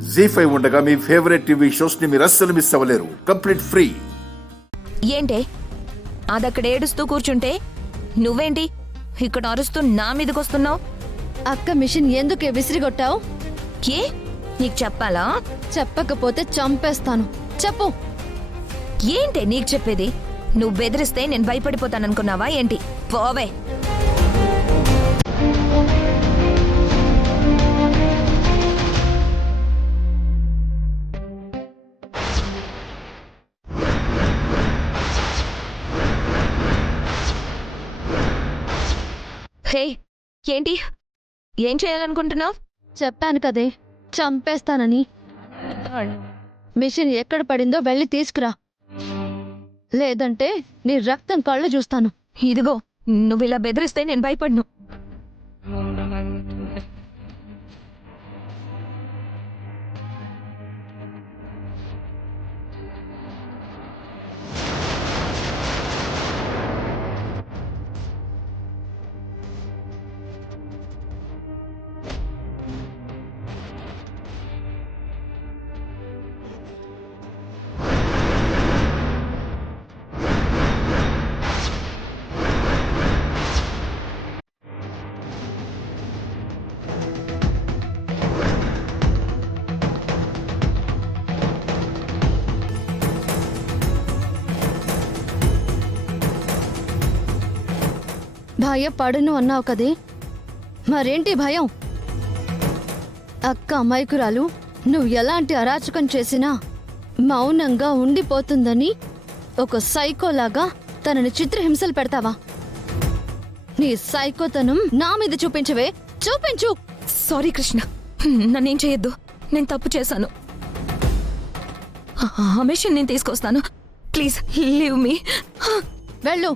జీ5 ఉండగా మీ favourite TV shows ని మీరు అస్సలు మిస్ అవ్వలేరు. Complete free. ఏంటే అదక్కడ ఏడుస్తూ కూర్చుంటే నువ్వేంటి ఇక్కడ అరుస్తూ నా మీదకొస్తున్నావు? అక్క మిషన్ ఎందుకే విసిరిగొట్టావు? ఏ నీకు చెప్పాలా? చెప్పకపోతే చంపేస్తాను. చెప్పు. ఏంటే నీకు చెప్పేది? నువ్వు బెదిరిస్తే నేను భయపడిపోతాననుకున్నావా ఏంటి? పోవే. హే ఏంటి? ఏం చేయాలనుకుంటున్నావు? చెప్పాను కదే చంపేస్తానని. మిషన్ ఎక్కడ పడిందో వెళ్ళి తీసుకురా, లేదంటే నీ రక్తం కళ్ళు చూస్తాను. ఇదిగో నువ్వు ఇలా బెదిరిస్తే నేను భయపడ్ను. భయపడును అన్నావు కదే, మరేంటి భయం? అక్క అమాయకురాలు, నువ్వు ఎలాంటి అరాచకం చేసినా మౌనంగా ఉండిపోతుందని ఒక సైకోలాగా తనని చిత్రహింసలు పెడతావా? నీ సైకోతనం నా మీద చూపించవే, చూపించు. సారీ కృష్ణ, నన్నేం చేయొద్దు. నేను తప్పు చేశాను. ఆ మిషన్ నేను తీసుకొస్తాను. Please leave me. వెళ్ళు.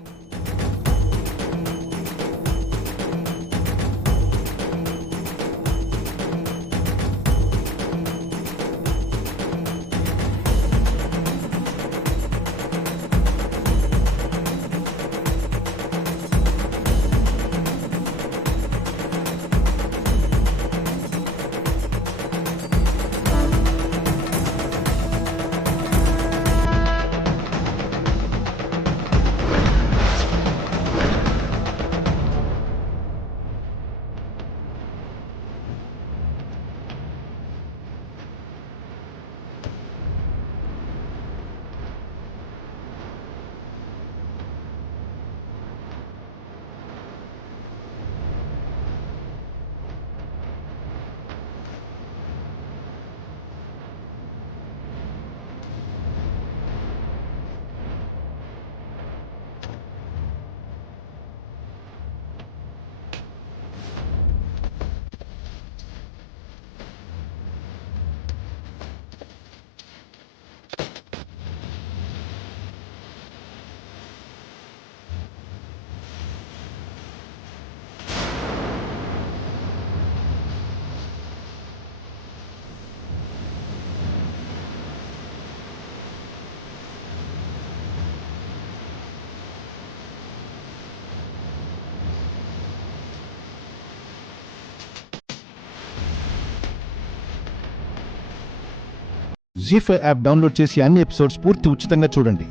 జీ5 యాప్ డౌన్లోడ్ చేసి అన్ని ఎపిసోడ్స్ పూర్తి ఉచితంగా చూడండి.